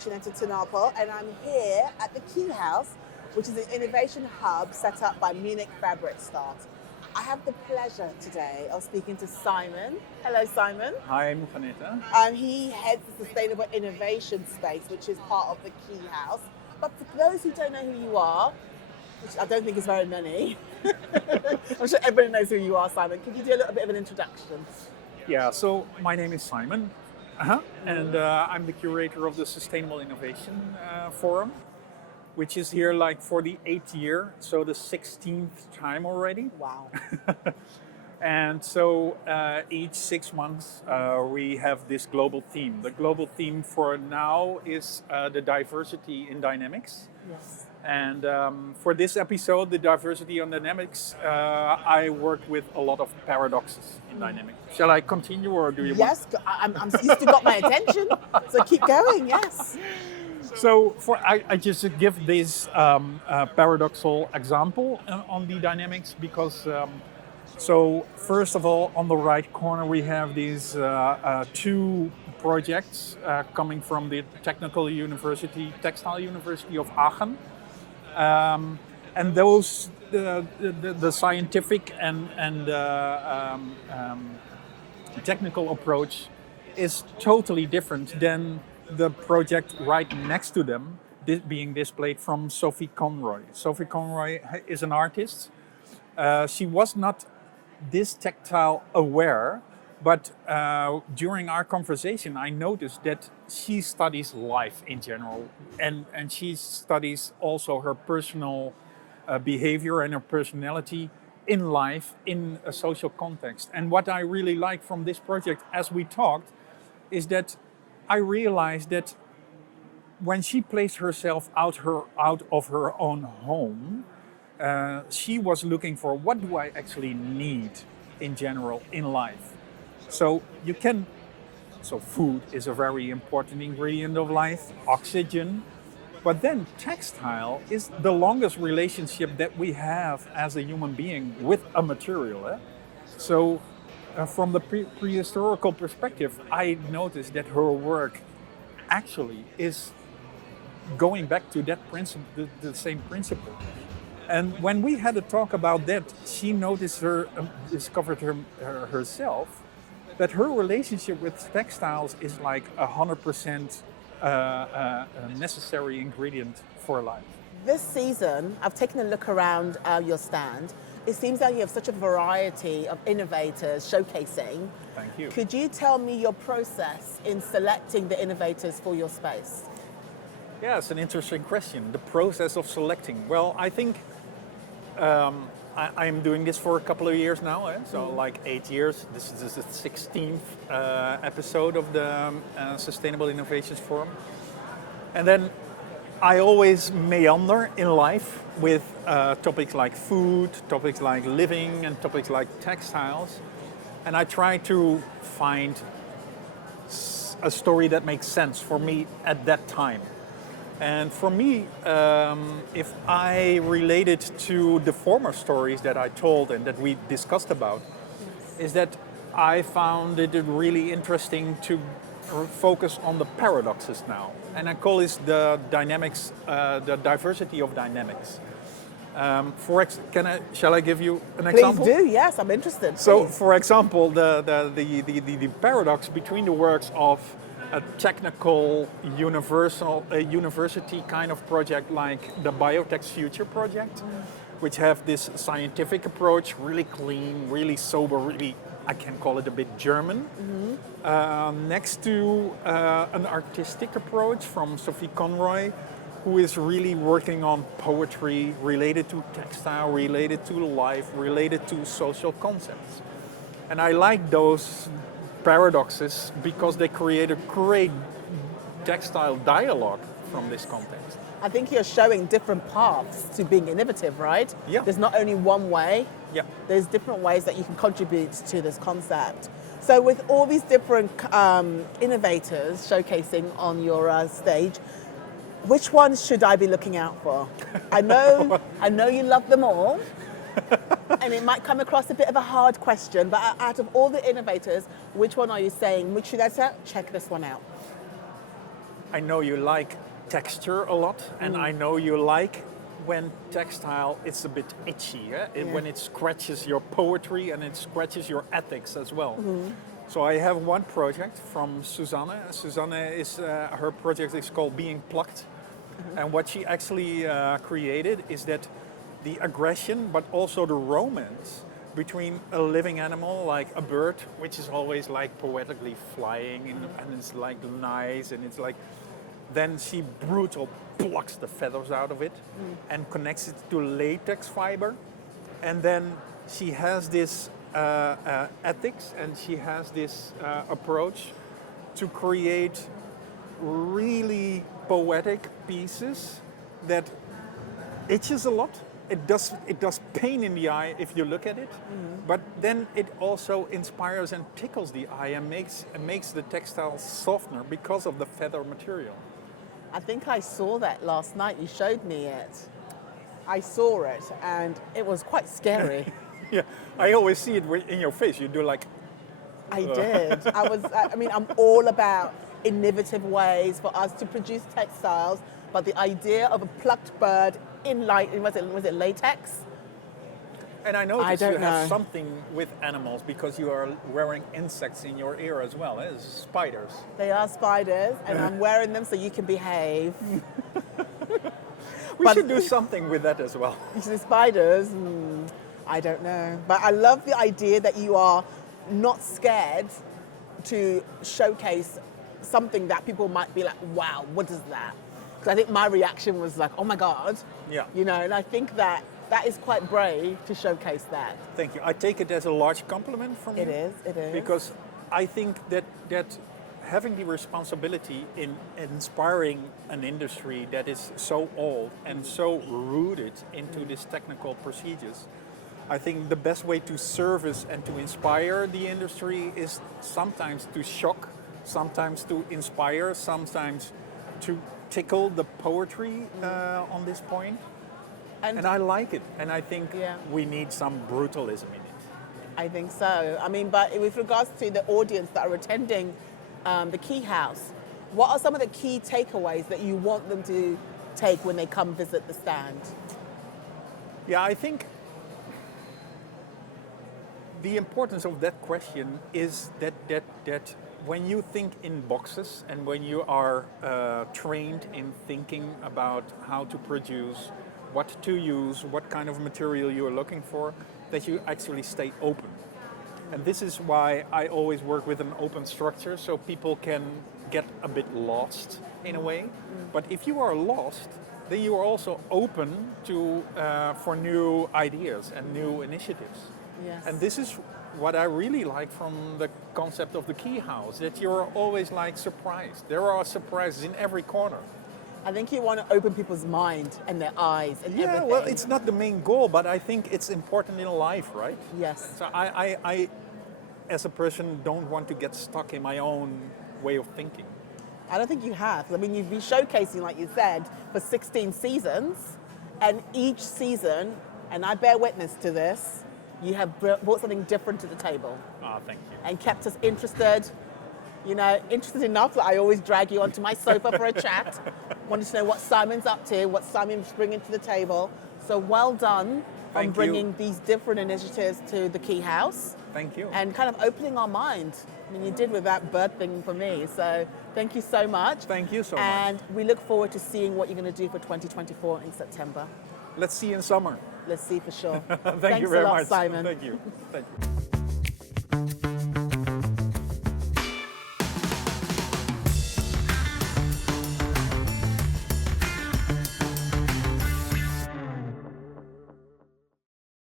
Curated Tinapa, and I'm here at the KEYHOUSE, which is an innovation hub set up by Munich Fabric Start. I have the pleasure today of speaking to Simon. Hello, Simon. Hi, Mufaneta. He heads the Sustainable Innovation space, which is part of the KEYHOUSE. But for those who don't know who you are, which I don't think is very many, I'm sure everybody knows who you are, Simon. Could you do a little bit of an introduction? Yeah, so my name is Simon, and I'm the curator of the Sustainable Innovation Forum, which is here like for the 8th year, so the 16th time already. Wow. And so each 6 months we have this global theme. The global theme for now is the diversity in dynamics. Yes. And for this episode, the diversity on dynamics, I worked with a lot of paradoxes in dynamics. Shall I continue or do you Yes, you still got my attention, so keep going, yes. So I just give this paradoxal example on the dynamics because, so first of all, on the right corner we have these two projects coming from the Textile University of Aachen. And those, the scientific and technical approach is totally different than the project right next to them, being displayed from Sophie Conroy. Sophie Conroy is an artist. She was not this textile aware, but during our conversation, I noticed that she studies life in general, and she studies also her personal behavior and her personality in life in a social context. And what I really like from this project, as we talked, is that I realized that when she placed herself out of her own home, she was looking for what do I actually need in general in life. So food is a very important ingredient of life, oxygen, but then textile is the longest relationship that we have as a human being with a material. So from the prehistorical perspective, I noticed that her work actually is going back to that principle, the same principle. And when we had a talk about that, she discovered herself that her relationship with textiles is like 100% necessary ingredient for life. This season, I've taken a look around your stand. It seems that you have such a variety of innovators showcasing. Thank you. Could you tell me your process in selecting the innovators for your space? Yeah, it's an interesting question. The process of selecting. Well, I think I'm doing this for a couple of years now, so like 8 years. This is the 16th episode of the Sustainable Innovations Forum. And then I always meander in life with topics like food, topics like living, and topics like textiles. And I try to find a story that makes sense for me at that time. And for me, if I relate it to the former stories that I told and that we discussed about, is that I found it really interesting to focus on the paradoxes now. And I call this the dynamics, the diversity of dynamics. Shall I give you an example? Please do, yes, I'm interested. So, please. for example, the paradox between the works of a technical, university kind of project like the Biotech's Future project, which have this scientific approach, really clean, really sober, really, I can call it a bit German. Next to an artistic approach from Sophie Conroy, who is really working on poetry related to textile, related to life, related to social concepts. And I like those paradoxes because they create a great textile dialogue from this context. I think you're showing different paths to being innovative, right? Yeah. There's not only one way. Yeah. There's different ways that you can contribute to this concept. So with all these different innovators showcasing on your stage, which ones should I be looking out for? I know you love them all. And it might come across a bit of a hard question, but out of all the innovators, which one are you saying, which should I say, check this one out? I know you like texture a lot, and I know you like when textile is a bit itchy, when it scratches your poetry and it scratches your ethics as well. So I have one project from Susanne. Susanne is her project is called Being Plucked, and what she actually created is that the aggression, but also the romance between a living animal like a bird, which is always like poetically flying and it's like nice and it's like, then she brutal plucks the feathers out of it and connects it to latex fiber, and then she has this ethics and she has this approach to create really poetic pieces that itches a lot. It does pain in the eye if you look at it, but then it also inspires and tickles the eye and makes the textile softer because of the feather material. I think I saw that last night. You showed me it. I saw it, and it was quite scary. Yeah, I always see it in your face. You do like. I did. I mean, I'm all about innovative ways for us to produce textiles, but the idea of a plucked bird in was it latex? And I noticed you have something with animals because you are wearing insects in your ear as well, spiders. They are spiders, and I'm wearing them so you can behave. We should do something with that as well. The spiders, I don't know. But I love the idea that you are not scared to showcase something that people might be like, wow, what is that? Because I think my reaction was like, oh my God. Yeah. You know, and I think that is quite brave to showcase that. Thank you. I take it as a large compliment from you. It is. Because I think that having the responsibility in inspiring an industry that is so old and so rooted into these technical procedures, I think the best way to service and to inspire the industry is sometimes to shock, sometimes to inspire, sometimes to tickle the poetry on this point. And I like it. And I think we need some brutalism in it. I think so. I mean, but with regards to the audience that are attending the KEYHOUSE, what are some of the key takeaways that you want them to take when they come visit the stand? Yeah, I think the importance of that question is that when you think in boxes and when you are trained in thinking about how to produce, what to use, what kind of material you are looking for, that you actually stay open. And this is why I always work with an open structure, so people can get a bit lost in a way. But if you are lost, then you are also open to for new ideas and new initiatives. Yes. And this is what I really like from the concept of the KEYHOUSE, that you're always like surprised. There are surprises in every corner. I think you want to open people's mind and their eyes and everything. Well, it's not the main goal, but I think it's important in life, right? Yes. So I as a person, don't want to get stuck in my own way of thinking. I don't think you have. I mean, you've been showcasing, like you said, for 16 seasons, and each season, and I bear witness to this, you have brought something different to the table. Ah, thank you. And kept us interested, interested enough that I always drag you onto my sofa for a chat. Wanted to know what Simon's up to, what Simon's bringing to the table. So well done on bringing these different initiatives to the KEYHOUSE. Thank you. And kind of opening our mind. I mean, you did with that bird thing for me. So thank you so much. Thank you so much. And we look forward to seeing what you're going to do for 2024 in September. Let's see you in summer. Let's see for sure. Thank you very much, Simon. Thank you. Thank you.